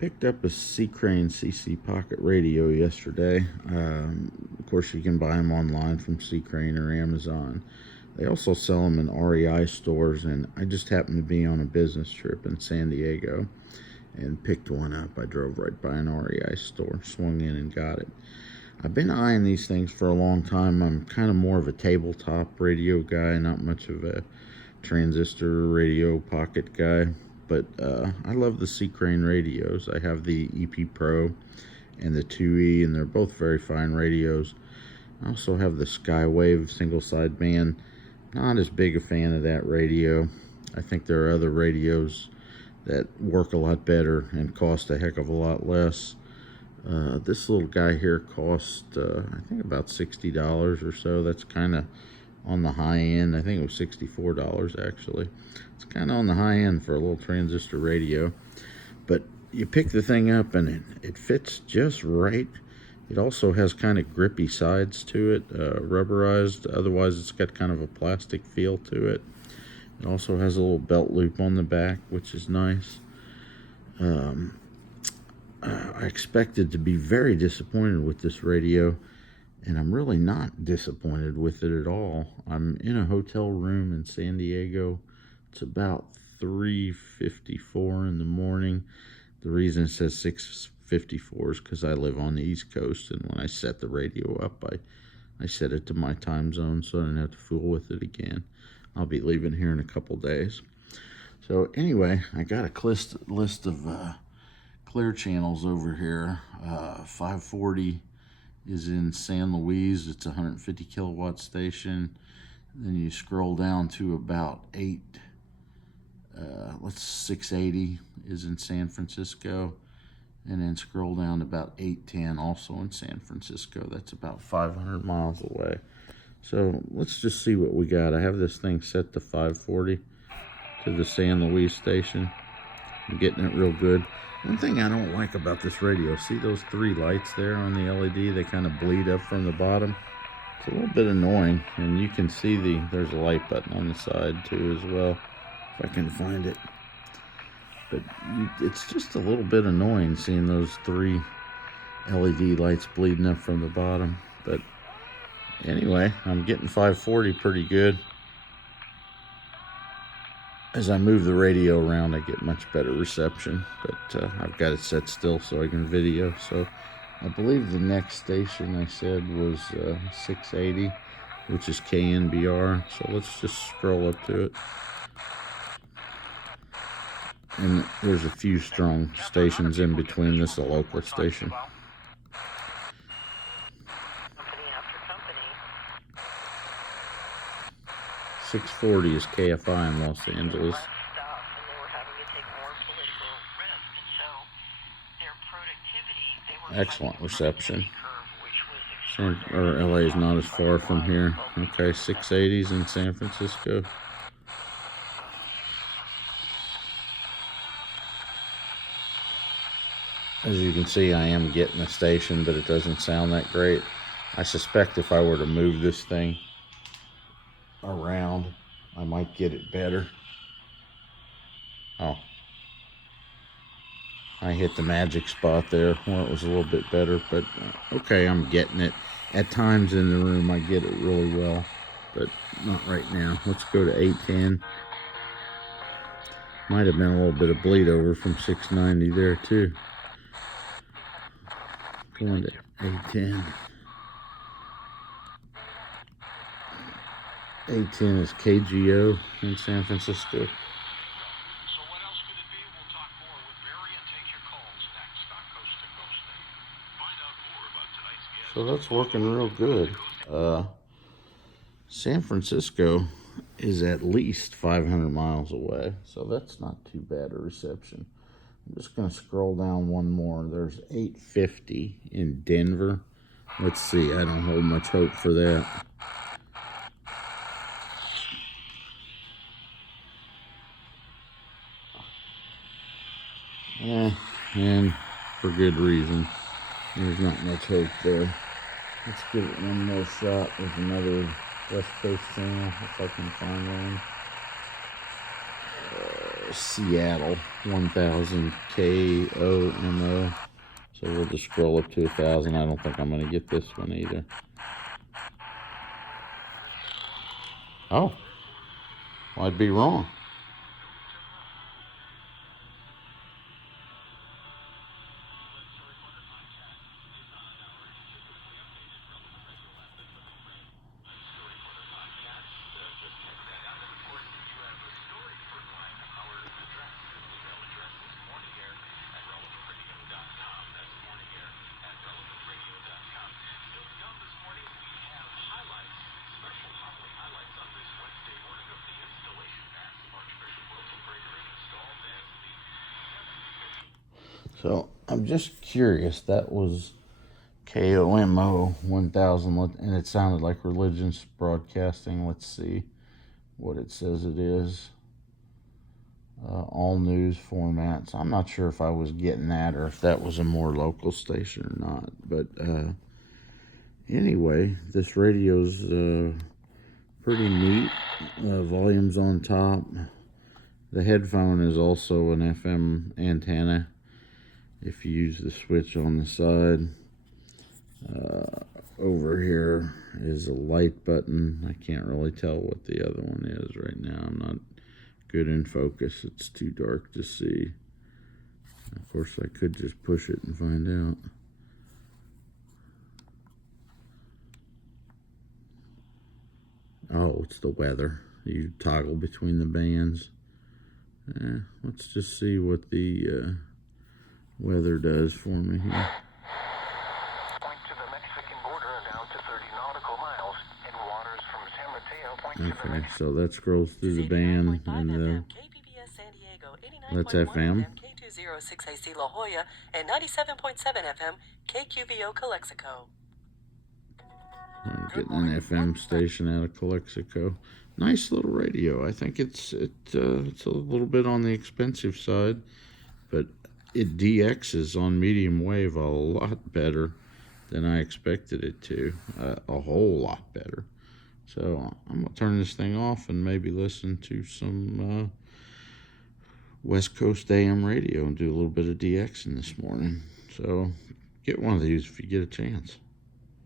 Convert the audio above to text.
Picked up a C.Crane CC Pocket radio yesterday. Of course, you can buy them online from C.Crane or Amazon. They also sell them in REI stores, and I just happened to be on a business trip in San Diego and picked one up. I drove right by an REI store, swung in and got it. I've been eyeing these things for a long time. I'm kind of more of a tabletop radio guy, not much of a transistor radio pocket guy. But I love the C.Crane radios. I have the EP Pro and the 2E, and they're both very fine radios. I also have the Skywave single sideband. Not as big a fan of that radio. I think there are other radios that work a lot better and cost a heck of a lot less. This little guy here cost, I think, about $60 or so. That's kind of on the high end. I think it was $64 actually. It's kind of on the high end for a little transistor radio, but you pick the thing up and it fits just right. It also has kind of grippy sides to it, rubberized. Otherwise it's got kind of a plastic feel to it. It also has a little belt loop on the back, which is nice. I expected to be very disappointed with this radio, and I'm really not disappointed with it at all. I'm in a hotel room in San Diego. It's about 3:54 in the morning. The reason it says 6:54 is because I live on the East Coast, and when I set the radio up, I set it to my time zone so I didn't have to fool with it again. I'll be leaving here in a couple days. So anyway, I got a list of clear channels over here. 540 is in San Luis. It's a 150 kilowatt station. Then you scroll down to about 680 is in San Francisco, and then scroll down to about 810, also in San Francisco. That's about 500 miles away. So let's just see what we got. I have this thing set to 540 to the San Luis station. I'm getting it real good. One thing I don't like about this radio, see those three lights there on the LED? They kind of bleed up from the bottom. It's a little bit annoying, and you can see there's a light button on the side too as well, if I can find it. But it's just a little bit annoying seeing those three LED lights bleeding up from the bottom. But anyway, I'm getting 540 pretty good. As I move the radio around, I get much better reception, but I've got it set still so I can video. So I believe the next station I said was 680, which is KNBR. So let's just scroll up to it. And there's a few strong stations in between. This is a local station. .640 is KFI in Los Angeles. Excellent reception. LA is not as far from here. Okay, 680s in San Francisco. As you can see, I am getting a station, but it doesn't sound that great. I suspect if I were to move this thing around, I might get it better. Oh, I hit the magic spot there where it was a little bit better, but okay, I'm getting it. At times in the room I get it really well, but not right now. Let's go to 810. Might have been a little bit of bleed over from 690 there too. Going to 810. 810 is KGO in San Francisco. So what else could it be? We'll talk more with Barry and take your calls next on Coast to Coast. Find out more about tonight's guest. So that's working real good. San Francisco is at least 500 miles away, so that's not too bad a reception. I'm just going to scroll down one more. There's 850 in Denver. Let's see, I don't hold much hope for that. And for good reason. There's not much hope there. Let's give it one more shot with another West Coast channel, if I can find one. Seattle 1000 KOMO. So we'll just scroll up to 1000. I don't think I'm going to get this one either. Oh, well, I'd be wrong. So I'm just curious. That was KOMO 1000, and it sounded like Religions Broadcasting. Let's see what it says it is. All news formats. I'm not sure if I was getting that or if that was a more local station or not. But anyway, this radio's pretty neat. Volume's on top. The headphone is also an FM antenna if you use the switch on the side. Over here is a light button. I can't really tell what the other one is right now. I'm not good in focus. It's too dark to see. Of course, I could just push it and find out. Oh, it's the weather. You toggle between the bands. Let's just see what the weather does for me here. Point to the Mexican border down to 30 nautical miles in waters from San Mateo. Point to the Okay, so that scrolls through the band, and that's FM. K206AC La Jolla and 97.7 FM KQVO Calexico. I'm getting an FM station out of Calexico. Nice little radio. I think it's a little bit on the expensive side, but it DXs on medium wave a lot better than I expected it to. A whole lot better. So I'm gonna turn this thing off and maybe listen to some West Coast AM radio and do a little bit of DXing this morning. So get one of these if you get a chance.